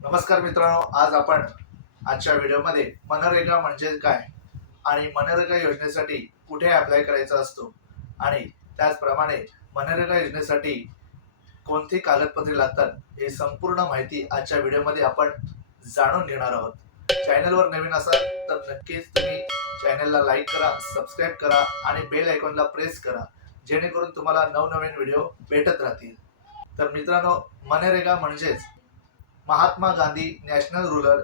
नमस्कार मित्रांनो आज आपण आजच्या व्हिडिओमध्ये मनरेगा म्हणजे काय आणि मनरेगा योजनेसाठी कुठे अप्लाय करायचा असतो? आणि त्याचप्रमाणे मनरेगा योजनेसाठी कोणती कागदपत्रे लागतात हे संपूर्ण माहिती आजच्या व्हिडिओमध्ये आपण जाणून घेणार आहोत. चॅनलवर नवीन असाल तर नक्कीच तुम्ही चॅनलला लाईक करा सबस्क्राईब करा आणि बेल आयकॉनला प्रेस करा जेणेकरून तुम्हाला नवनवीन व्हिडिओ भेटत राहतील. तर मित्रांनो मनरेगा म्हणजेच Mahatma Gandhi national rural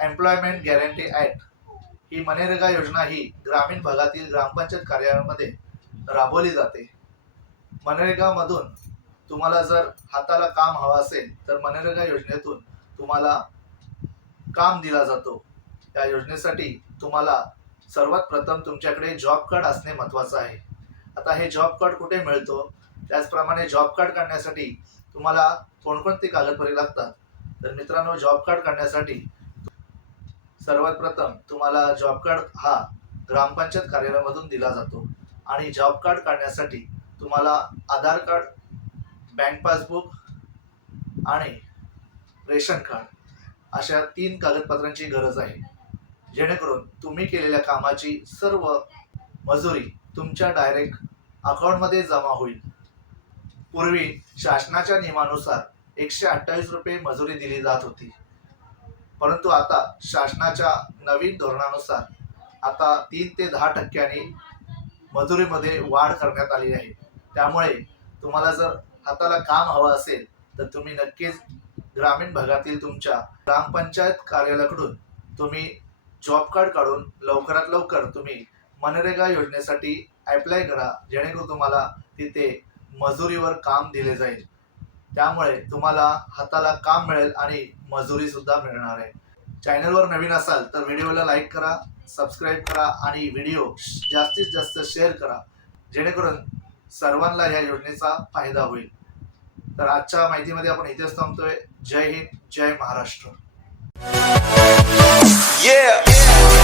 employment guarantee act ही मनरेगा योजना ही ग्रामीण भागातील ग्रामपंचायत कार्यालयामध्ये राबवली जाते. मनरेगामधून तुम्हाला जर हाताला काम हवं असेल तर मनरेगा योजनेतून तुम्हाला काम दिला जातो. या योजनेसाठी तुम्हाला सर्वात प्रथम तुमच्याकडे जॉब कार्ड असणे महत्त्वाचं आहे. आता हे जॉब कार्ड कुठे मिळतो? त्याचप्रमाणे जॉब कार्ड काढण्यासाठी तुम्हाला कोणकोणती कागदपत्रे लागतात? तर मित्रांनो जॉब कार्ड काढण्यासाठी सर्वात प्रथम तुम्हाला जॉब कार्ड हा ग्रामपंचायत कार्यालयामधून दिला जातो. आणि जॉब कार्ड काढण्यासाठी तुम्हाला आधार कार्ड बँक पासबुक आणि रेशन कार्ड अशा तीन कागदपत्रांची गरज आहे. जेणेकरून तुम्ही केलेल्या कामाची सर्व मजुरी तुमच्या डायरेक्ट अकाउंटमध्ये जमा होईल. पूर्वी शासनाच्या नियमानुसार एकशे अठ्ठावीस रुपये मजुरी दिली जात होती. परंतु आता शासनाच्या नवीन धोरणानुसार आता तीन ते दहा टक्क्यांनी मजुरीमध्ये वाढ करण्यात आली आहे. त्यामुळे तुम्हाला जर हाताला काम हवं असेल तर तुम्ही नक्कीच ग्रामीण भागातील तुमच्या ग्रामपंचायत कार्यालयाकडून तुम्ही जॉब कार्ड काढून लवकरात लवकर तुम्ही मनरेगा योजनेसाठी अप्लाय करा जेणेकरून तुम्हाला तिथे मजुरीवर काम दिले जाईल. त्यामुळे तुम्हाला हाताला काम मिळेल आणि मजुरी सुद्धा मिळणार आहे. चॅनलवर नवीन असाल तर व्हिडिओला लाईक करा सबस्क्राईब करा आणि व्हिडिओ जास्तीत जास्त शेअर करा. जेणेकरून सर्वांना या योजनेचा फायदा होईल. तर आजच्या माहितीमध्ये आपण इथेच थांबतोय. जय हिंद जय महाराष्ट्र. Yeah.